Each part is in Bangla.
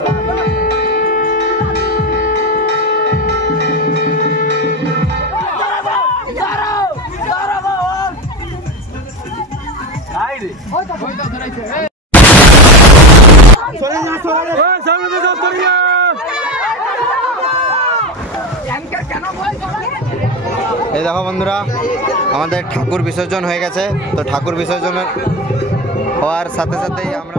এই দেখো বন্ধুরা, আমাদের ঠাকুর বিসর্জন হয়ে গেছে। তো ঠাকুর বিসর্জন হওয়ার সাথে সাথেই আমরা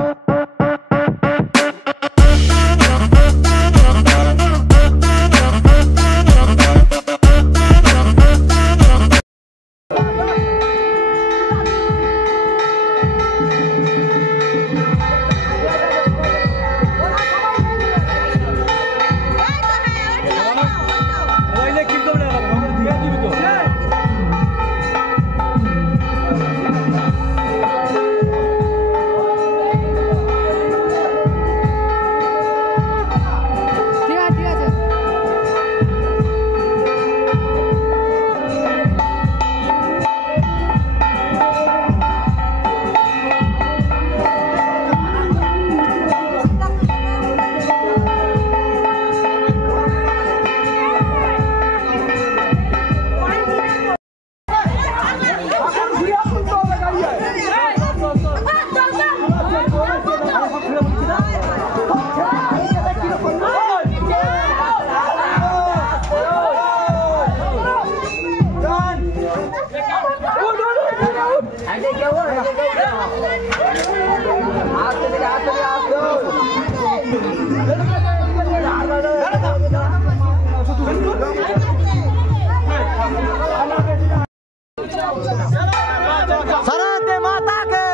सरस्वती माता के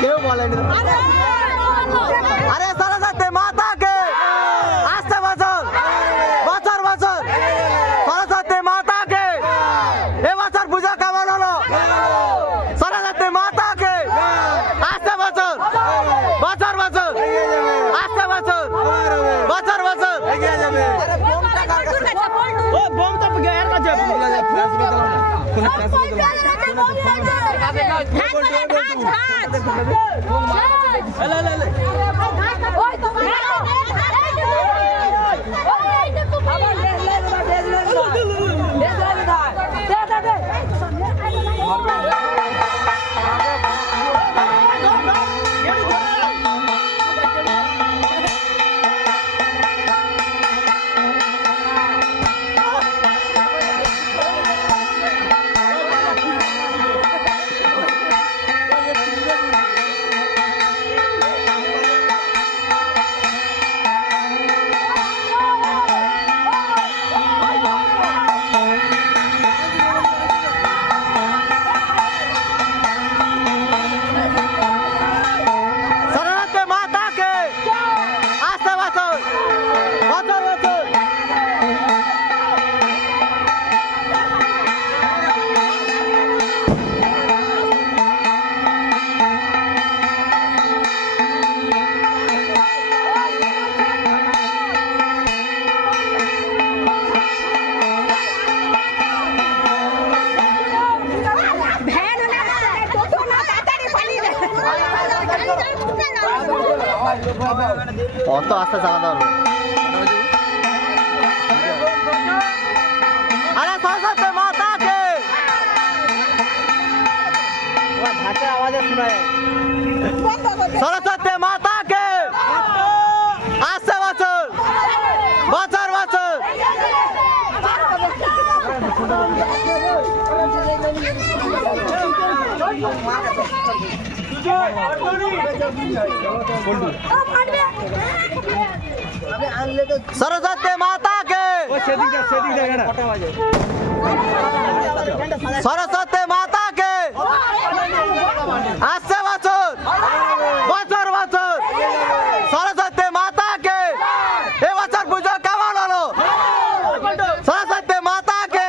क्यों बोले अरे सरस्वती माता के आस्ते बचर बचर बचर सरस्वती माता के ए बचर पूजा केमन हलो सरस्वती माता के आस्ते बचर बचर बचर आस्ते बचर बचर बचर ओ बम तो गया का जब অত আস্তে চালাতে হবে। আরে सरस्वती माता के भाषा आवाज सुना है सरस्वती माता के आस्ते बचर बचर बचर सरस्वती माता के सरस्वती माता के आस्ते बचर बचर बचर सरस्वती माता के ए बचर पूजा केमन हलो सरस्वती माता के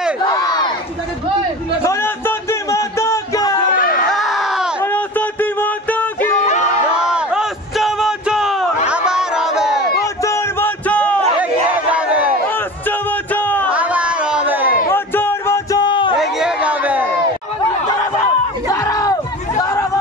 सरस्वती माता के सरस्वती माता के आस्ते बचर आबार হবে बचर बचर এগিয়ে যাবে আস্তে বচর আবার হবে বচর বচর এগিয়ে যাবে দাঁড়াও দাঁড়াও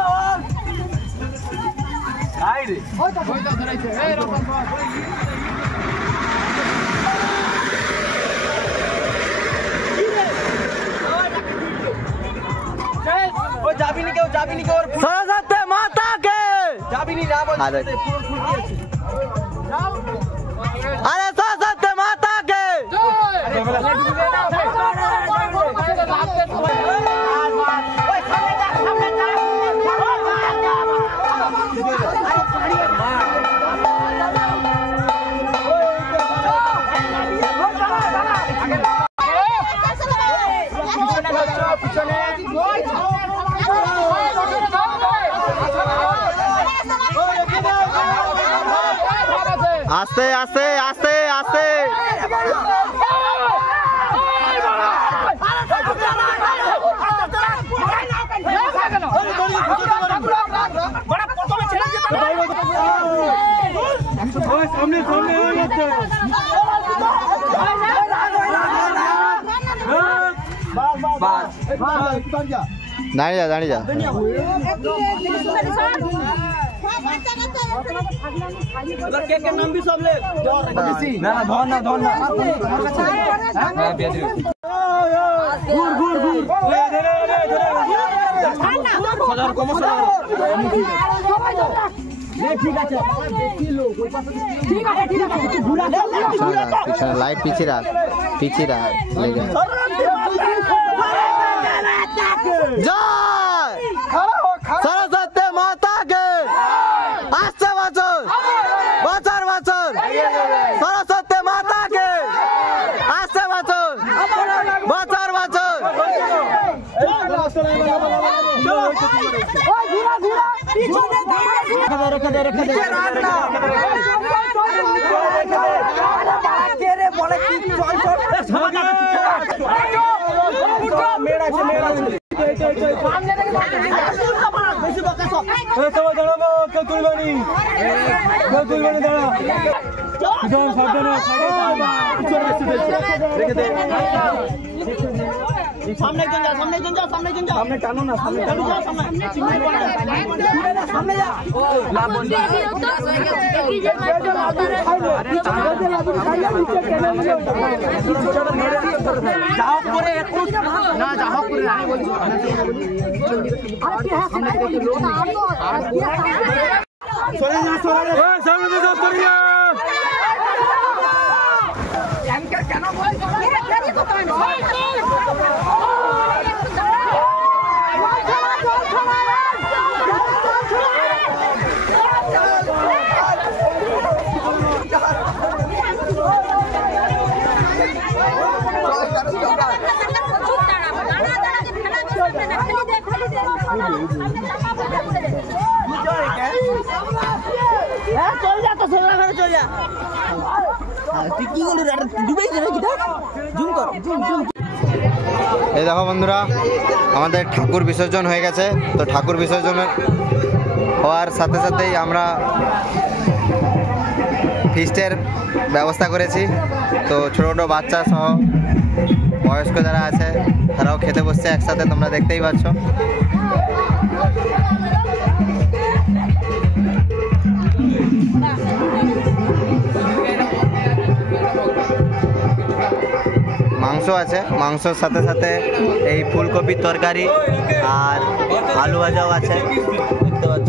सरस्वती माता के अरे सरस्वती माता के आस्ते आस्ते आस्ते आस्ते सामने सामने दाढ़ी जा दाढ़ी जा के नाम भी सब ले ना धन ना धन ना घूर घूर घूर ले दे हजार कम ठीक আছে पीछे लाइट पीछे रहा ले गया सरस्वती माता के आस्ते बचन बचन बचन सरस्वती माता के आस्ते बचन बचन बचन सामने जा सामने जा सामने जा सामने टानो ना सामने जा सामने जा जाओ করে না যাও করে আমি বলছি চলে যা সামনে যা করিয়া এনকে কেন বল দেরি করতে হয় এই দেখো বন্ধুরা আমাদের ঠাকুর বিসর্জন হয়ে গেছে তো ঠাকুর বিসর্জনের হওয়ার সাথে সাথেই আমরা ফিস্টের ব্যবস্থা করেছি তো ছোট ছোট বাচ্চা সহ বয়স্ক যারা আছে তারাও খেতে বসছে একসাথে তোমরা দেখতেই পাচ্ছ মাংস আছে মাংসের সাথে সাথে এই ফুলকপির তরকারি আর আলু ভাজাও আছে দেখতে পাচ্ছ